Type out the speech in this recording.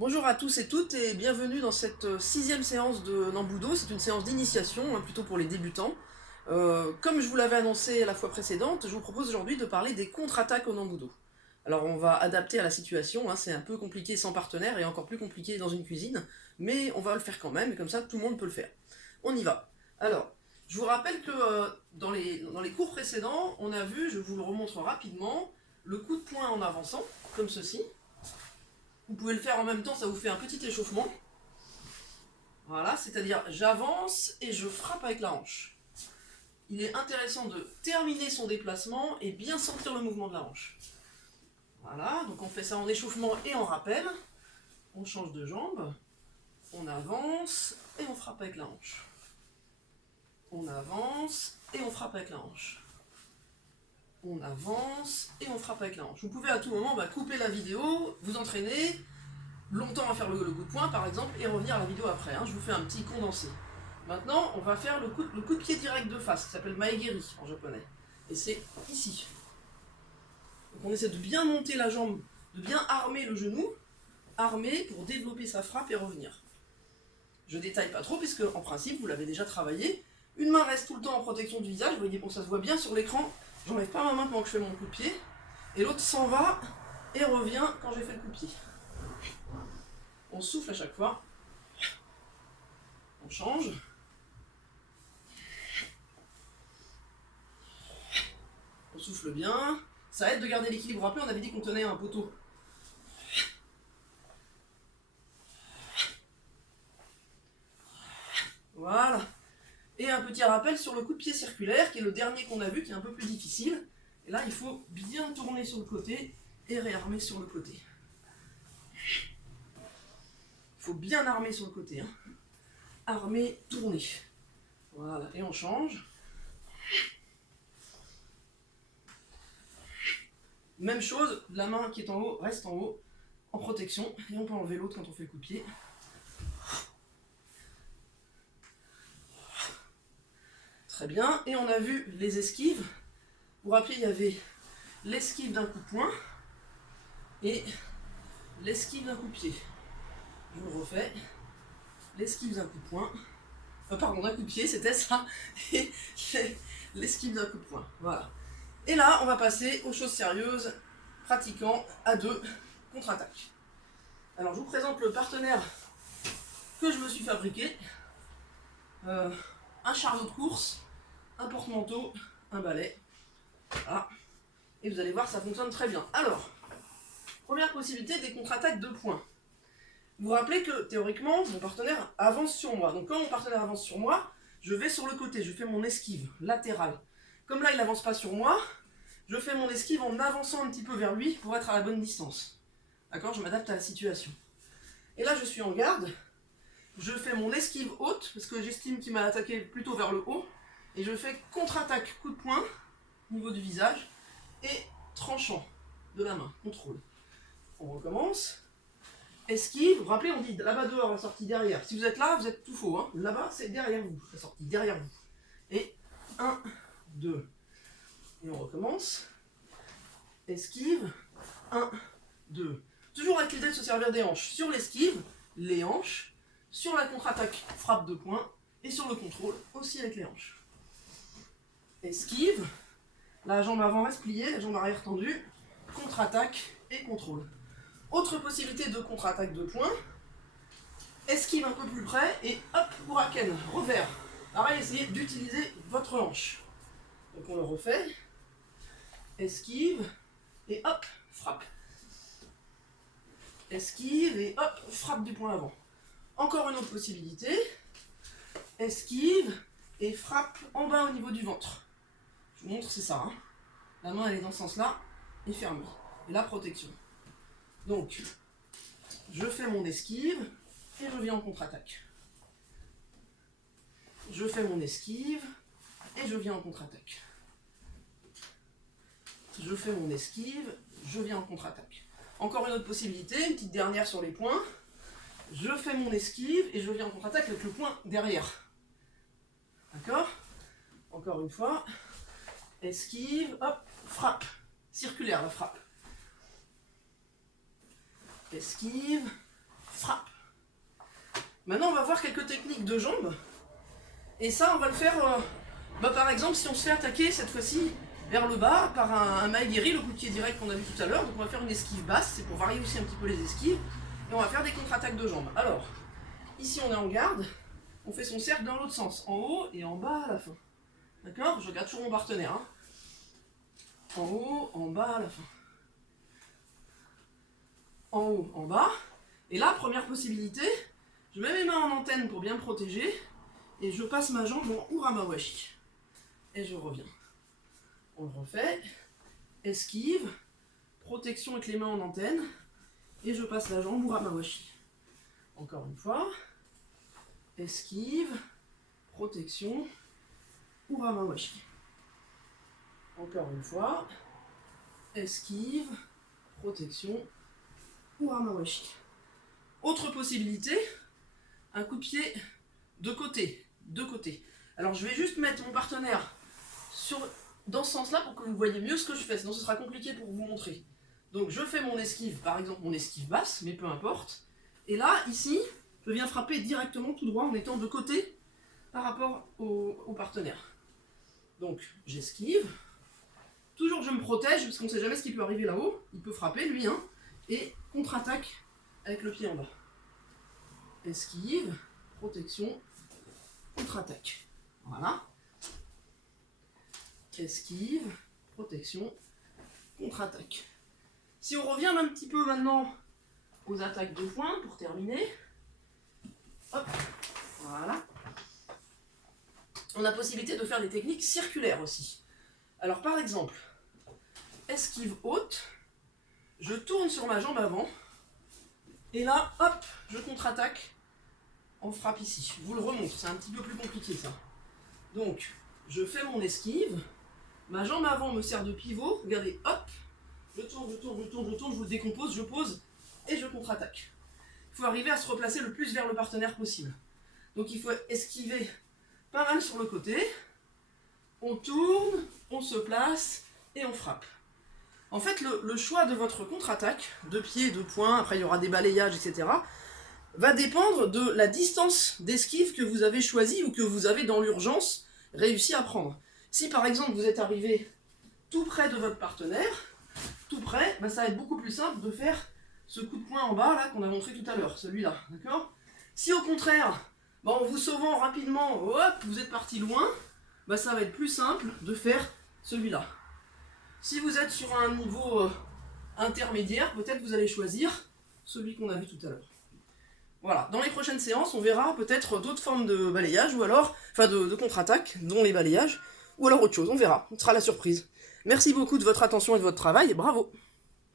Bonjour à tous et toutes et bienvenue dans cette sixième séance de Nambudo. C'est une séance d'initiation, plutôt pour les débutants. Comme je vous l'avais annoncé la fois précédente, je vous propose aujourd'hui de parler des contre-attaques au Nambudo. Alors on va adapter à la situation, c'est un peu compliqué sans partenaire et encore plus compliqué dans une cuisine, mais on va le faire quand même, et comme ça tout le monde peut le faire. On y va. Alors, je vous rappelle que dans les cours précédents, on a vu, je vous le remontre rapidement, le coup de poing en avançant, comme ceci. Vous pouvez le faire en même temps, ça vous fait un petit échauffement. Voilà, c'est-à-dire j'avance et je frappe avec la hanche. Il est intéressant de terminer son déplacement et bien sentir le mouvement de la hanche. Voilà, donc on fait ça en échauffement et en rappel. On change de jambe, on avance et on frappe avec la hanche. On avance et on frappe avec la hanche. On avance et on frappe avec la hanche. Vous pouvez à tout moment couper la vidéo, vous entraîner longtemps à faire le coup de poing par exemple et revenir à la vidéo après. Je vous fais un petit condensé. Maintenant, on va faire le coup de pied direct de face qui s'appelle Maegeri en japonais. Et c'est ici. Donc on essaie de bien monter la jambe, de bien armer le genou, armer pour développer sa frappe et revenir. Je détaille pas trop puisque en principe vous l'avez déjà travaillé. Une main reste tout le temps en protection du visage, vous voyez, bon, ça se voit bien sur l'écran. J'enlève pas ma main pendant que je fais mon coup de pied. Et l'autre s'en va et revient quand j'ai fait le coup de pied. On souffle à chaque fois. On change. On souffle bien. Ça aide de garder l'équilibre. Vous vous rappelez, on avait dit qu'on tenait un poteau. Voilà. Et un petit rappel sur le coup de pied circulaire, qui est le dernier qu'on a vu, qui est un peu plus difficile. Et là, il faut bien tourner sur le côté et réarmer sur le côté. Il faut bien armer sur le côté. Armer, tourner. Voilà. Et on change. Même chose, la main qui est en haut reste en haut, en protection. Et on peut enlever l'autre quand on fait le coup de pied. Très bien. Et on a vu les esquives. Vous vous rappelez, il y avait l'esquive d'un coup de poing et l'esquive d'un coup de pied. Je vous le refais. L'esquive d'un coup de poing. Pardon, d'un coup de pied, c'était ça. Et l'esquive d'un coup de poing. Voilà. Et là, on va passer aux choses sérieuses, pratiquant à deux contre-attaques. Alors, je vous présente le partenaire que je me suis fabriqué. Un chariot de course, un porte-manteau, un balai. Voilà. Et vous allez voir, ça fonctionne très bien. Alors, première possibilité, des contre-attaques de points. Vous vous rappelez que, théoriquement, mon partenaire avance sur moi. Donc quand mon partenaire avance sur moi, je vais sur le côté, je fais mon esquive latérale. Comme là, il n'avance pas sur moi, je fais mon esquive en avançant un petit peu vers lui pour être à la bonne distance. D'accord? Je m'adapte à la situation. Et là, je suis en garde. Je fais mon esquive haute, parce que j'estime qu'il m'a attaqué plutôt vers le haut. Et je fais contre-attaque, coup de poing, au niveau du visage, et tranchant de la main, contrôle. On recommence. Esquive, vous vous rappelez, on dit là-bas dehors, la sortie derrière. Si vous êtes là, vous êtes tout faux. Là-bas, c'est derrière vous, la sortie derrière vous. Et 1, 2. Et on recommence. Esquive, 1, 2. Toujours avec l'idée de se servir des hanches. Sur l'esquive, les hanches. Sur la contre-attaque, frappe de poing. Et sur le contrôle, aussi avec les hanches. Esquive, la jambe avant reste pliée, la jambe arrière tendue. Contre-attaque et contrôle. Autre possibilité de contre-attaque de poing, esquive un peu plus près et hop, huracan, revers. Pareil, essayez d'utiliser votre hanche. Donc on le refait, esquive et hop, frappe. Esquive et hop, frappe du poing avant. Encore une autre possibilité, esquive et frappe en bas au niveau du ventre. Je vous montre, c'est ça. La main elle est dans ce sens-là et fermée. Et la protection. Donc, je fais mon esquive et je viens en contre-attaque. Je fais mon esquive et je viens en contre-attaque. Je fais mon esquive, je viens en contre-attaque. Encore une autre possibilité, une petite dernière sur les points. Je fais mon esquive et je viens en contre-attaque avec le point derrière. D'accord? Encore une fois. Esquive, hop, frappe. Circulaire la frappe. Esquive, frappe. Maintenant, on va voir quelques techniques de jambes. Et ça, on va le faire, par exemple, si on se fait attaquer cette fois-ci vers le bas par un maegiri, le coup de pied direct qu'on a vu tout à l'heure. Donc on va faire une esquive basse, c'est pour varier aussi un petit peu les esquives. Et on va faire des contre-attaques de jambes. Alors, ici on est en garde, on fait son cercle dans l'autre sens, en haut et en bas à la fin. D'accord? Je regarde toujours mon partenaire. Hein. En haut, en bas à la fin. En haut, en bas. Et là, première possibilité, je mets mes mains en antenne pour bien me protéger. Et je passe ma jambe en uramawashi. Et je reviens. On le refait. Esquive. Protection avec les mains en antenne. Et je passe la jambe uramawashi. Encore une fois. Esquive. Protection. Uramawashi. Encore une fois. Esquive. Protection. Uramawashi. Autre possibilité. Un coup de pied de côté. De côté. Alors je vais juste mettre mon partenaire dans ce sens-là pour que vous voyez mieux ce que je fais, sinon ce sera compliqué pour vous montrer. Donc je fais mon esquive, par exemple mon esquive basse, mais peu importe. Et là, ici, je viens frapper directement tout droit en étant de côté par rapport au partenaire. Donc j'esquive. Toujours je me protège, parce qu'on ne sait jamais ce qui peut arriver là-haut. Il peut frapper lui, hein. Et contre-attaque avec le pied en bas. Esquive, protection, contre-attaque. Voilà. Esquive, protection, contre-attaque. Si on revient un petit peu maintenant aux attaques de poing pour terminer. Hop, voilà. On a possibilité de faire des techniques circulaires aussi. Alors par exemple, esquive haute, je tourne sur ma jambe avant, et là, hop, je contre-attaque en frappe ici. Je vous le remontre, c'est un petit peu plus compliqué ça. Donc, je fais mon esquive, ma jambe avant me sert de pivot, regardez, hop, je tourne, je vous le décompose, je pose, et je contre-attaque. Il faut arriver à se replacer le plus vers le partenaire possible. Donc il faut esquiver pas mal sur le côté, on tourne, on se place, et on frappe. En fait, le choix de votre contre-attaque, de pied, de poing, après il y aura des balayages, etc., va dépendre de la distance d'esquive que vous avez choisie ou que vous avez dans l'urgence réussi à prendre. Si par exemple vous êtes arrivé tout près de votre partenaire, tout près, ça va être beaucoup plus simple de faire ce coup de poing en bas là qu'on a montré tout à l'heure, celui-là, d'accord? Si au contraire, en vous sauvant rapidement, hop, vous êtes parti loin, ça va être plus simple de faire celui-là. Si vous êtes sur un niveau intermédiaire, peut-être vous allez choisir celui qu'on a vu tout à l'heure. Voilà, dans les prochaines séances, on verra peut-être d'autres formes de balayage, ou alors, de contre-attaque, dont les balayages, ou alors autre chose, on verra, ce sera la surprise. Merci beaucoup de votre attention et de votre travail, et bravo!